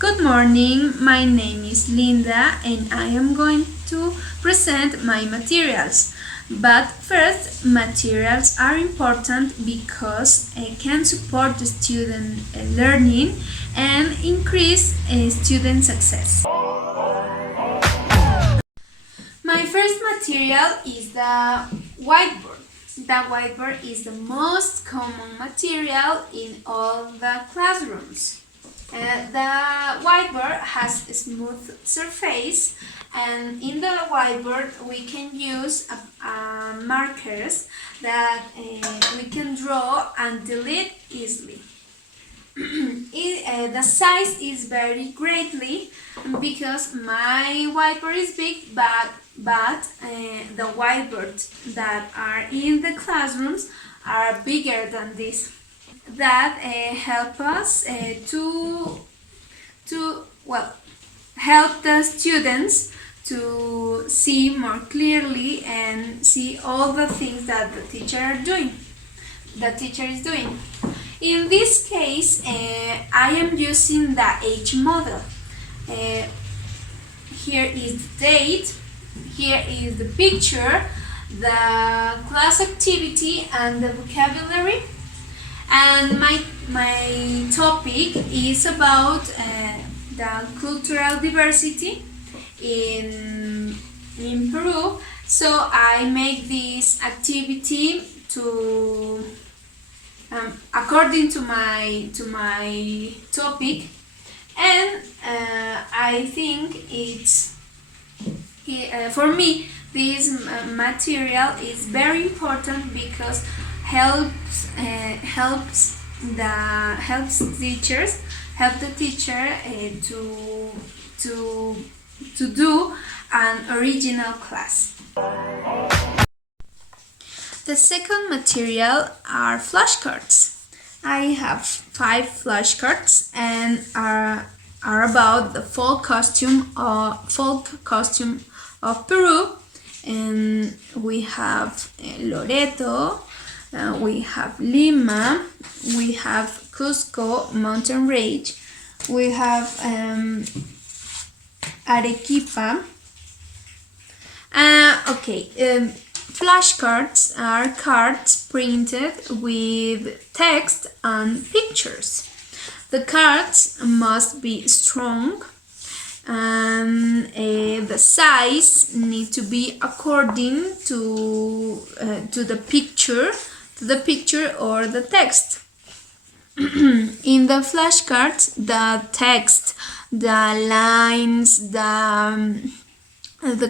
Good morning, my name is Linda and I am going to present my materials. But first, materials are important because it can support the student learning and increase student success. My first material is the whiteboard. The whiteboard is the most common material in all the classrooms. The whiteboard has a smooth surface, and in the whiteboard we can use markers that we can draw and delete easily. The size is very greatly because my whiteboard is big, but the whiteboards that are in the classrooms are bigger than this. That help us help the students to see more clearly and see all the things that the teacher is doing. In this case, I am using the H model. Here is the date, here is the picture, the class activity and the vocabulary. And my topic is about the cultural diversity in Peru. So I make this activity to according to my topic, and I think it's for me this material is very important because helps the teacher to do an original class. The second material are flashcards. I have 5 flashcards and are about the folk costume of Peru. And we have Loreto, we have Lima, we have Cusco mountain range, we have Arequipa. Flashcards are cards printed with text and pictures. The cards must be strong and the size need to be according to the picture or the text. In the flashcards, the text, the lines, the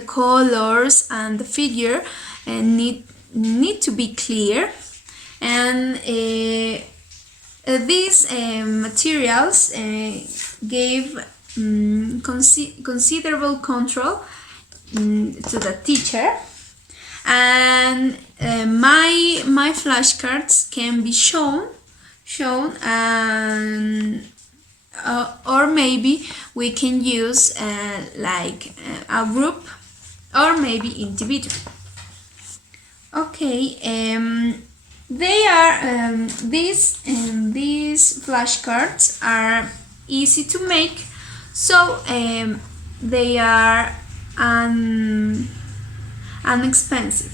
colors and the figure need to be clear, and these materials gave considerable control to the teacher, and my flashcards can be shown and or maybe we can use like a group or maybe individual. Okay, they are these flashcards are easy to make, so they are inexpensive.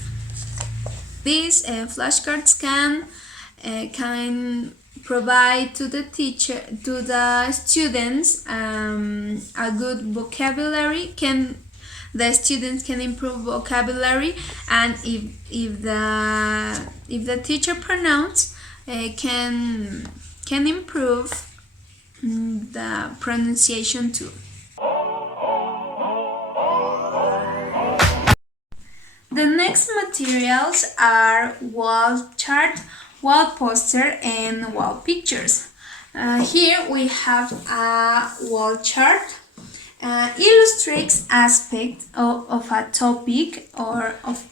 These flashcards can provide to the students a good vocabulary. The students can improve vocabulary, and if the teacher pronounce can improve the pronunciation too. The next materials are wall chart, wall poster and wall pictures. Here we have a wall chart. Illustrates aspect of a topic or of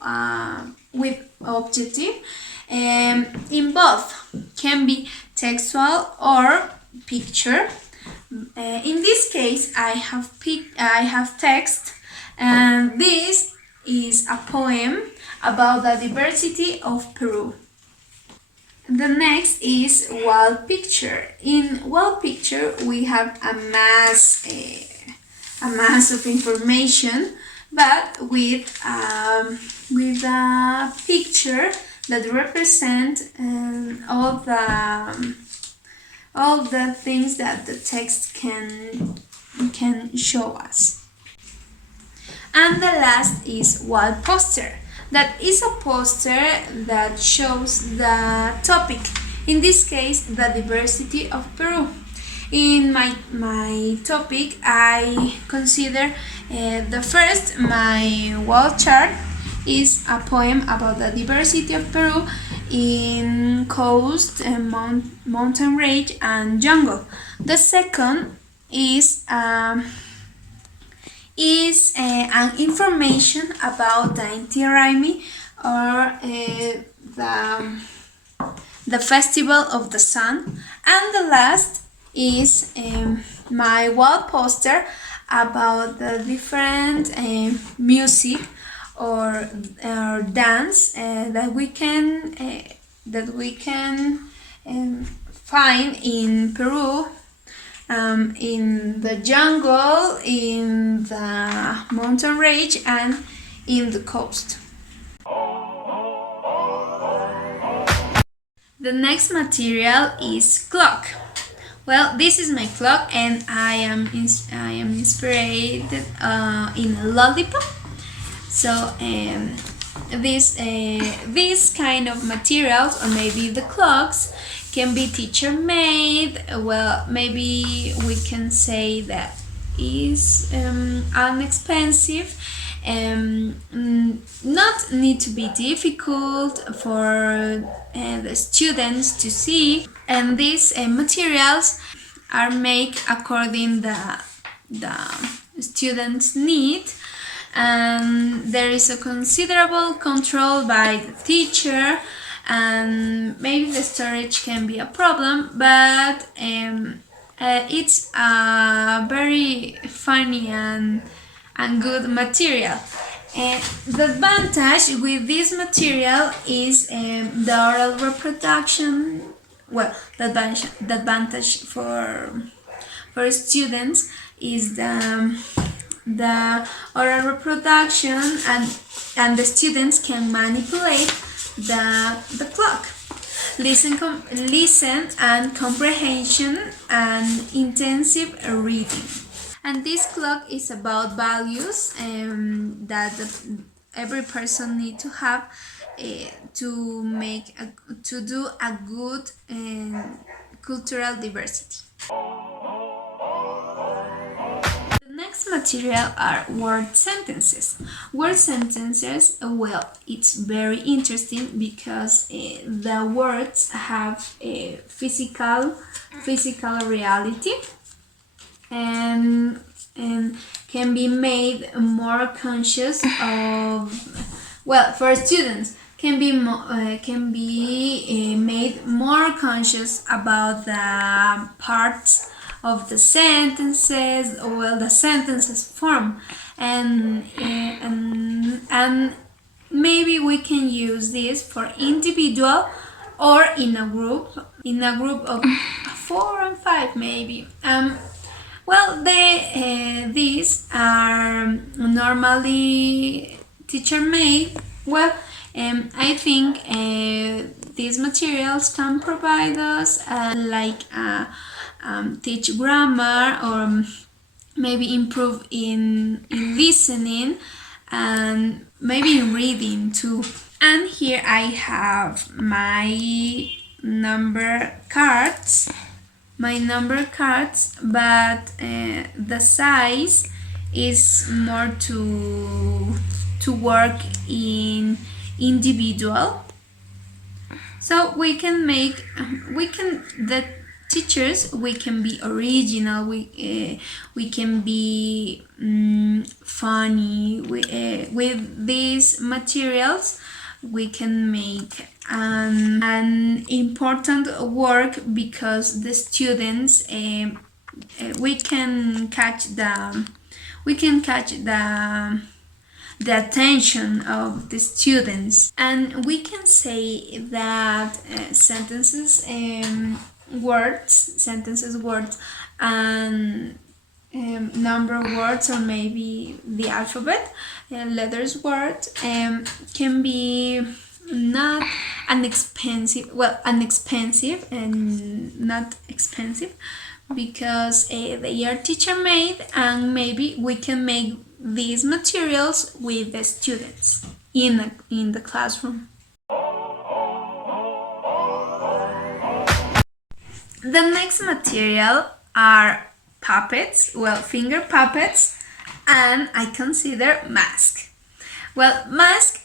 with objective. In both can be textual or picture. In this case, I have text, and this is a poem about the diversity of Peru. The next is wall picture. In wall picture, we have a mass of information, but with a picture that represent all the things that the text can show us. And the last is wall poster. That is a poster that shows the topic, in this case the diversity of Peru. In my topic, I consider the first, my wall chart is a poem about the diversity of Peru in coast, mountain range, and jungle. The second is an information about the Inti Raymi, or the festival of the sun. And the last is my wall poster about the different music or dance that we can find in Peru, in the jungle, in the mountain range, and in the coast. The next material is clock. Well, this is my clock, and I am inspired in a lollipop. So this kind of materials, or maybe the clocks, can be teacher made. Well, maybe we can say that is inexpensive, not need to be difficult for the students to see, and these materials are made according the students' need, and there is a considerable control by the teacher, and maybe the storage can be a problem, but it's a very funny and good material. The advantage with this material is the oral reproduction. Well, the advantage for students is the oral reproduction, and the students can manipulate the clock. Listen and comprehension and intensive reading. And this clock is about values that every person need to have to do a good cultural diversity. The next material are word sentences. Word sentences, well, it's very interesting because the words have a physical reality, and can be made more conscious of, well, for students can be made more conscious about the parts of the sentences, or well, the sentences form, and maybe we can use this for individual or in a group of 4 and 5 maybe. Well, these are normally teacher made. Well, I think these materials can provide us teach grammar, or maybe improve in listening, and maybe in reading too. And here I have my number cards, but the size is more to work in individual. So we can the teachers, we can be original, we can be funny with these materials. We can make an important work because the students we can catch the the attention of the students. And we can say that words, and number words, or maybe the alphabet, letters word, can be not inexpensive and not expensive, because they are teacher made, and maybe we can make these materials with the students in the classroom. The next material are puppets, finger puppets, and I consider masks. Masks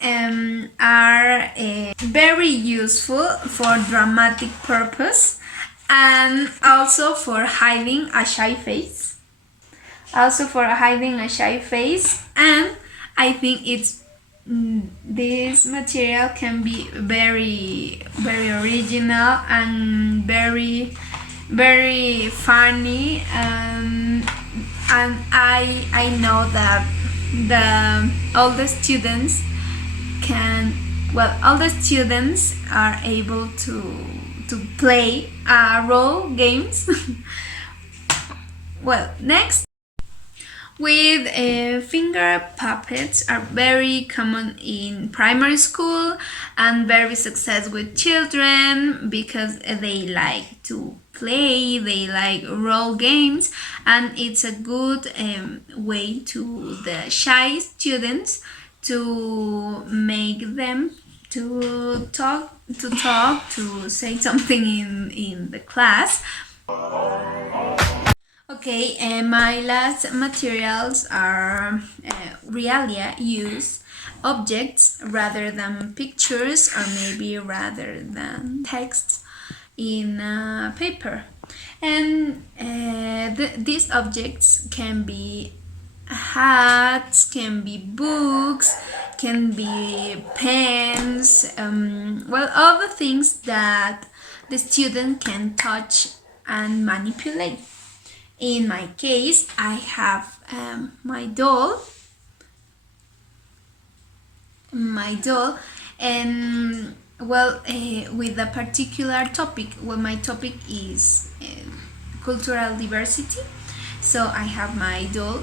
are very useful for dramatic purpose, and also for hiding a shy face. And I think this material can be very, very original and very, very funny, and I know that all the students are able to play role games. Next, finger puppets are very common in primary school and very successful with children, because they like to play, they like role games, and it's a good way to the shy students to make them to talk, to say something in the class. Okay, my last materials are realia use objects rather than pictures, or maybe rather than text in paper. And these objects can be hats, can be books, can be pens, all the things that the student can touch and manipulate. In my case, I have my doll, and with a particular topic. My topic is cultural diversity, so I have my doll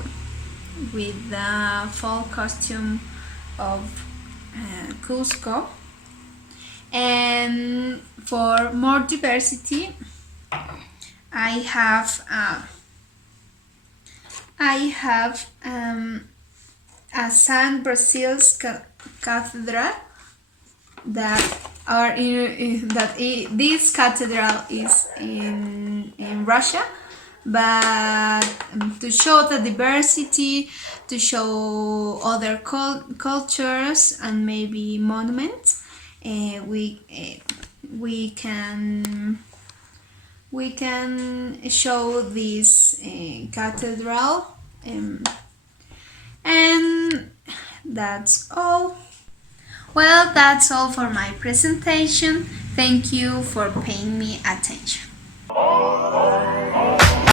with the fall costume of Cusco. And for more diversity, I have a San Brazil's cathedral this cathedral is in Russia, but to show the diversity, to show other cultures and maybe monuments, we can show this cathedral, and that's all. That's all for my presentation. Thank you for paying me attention.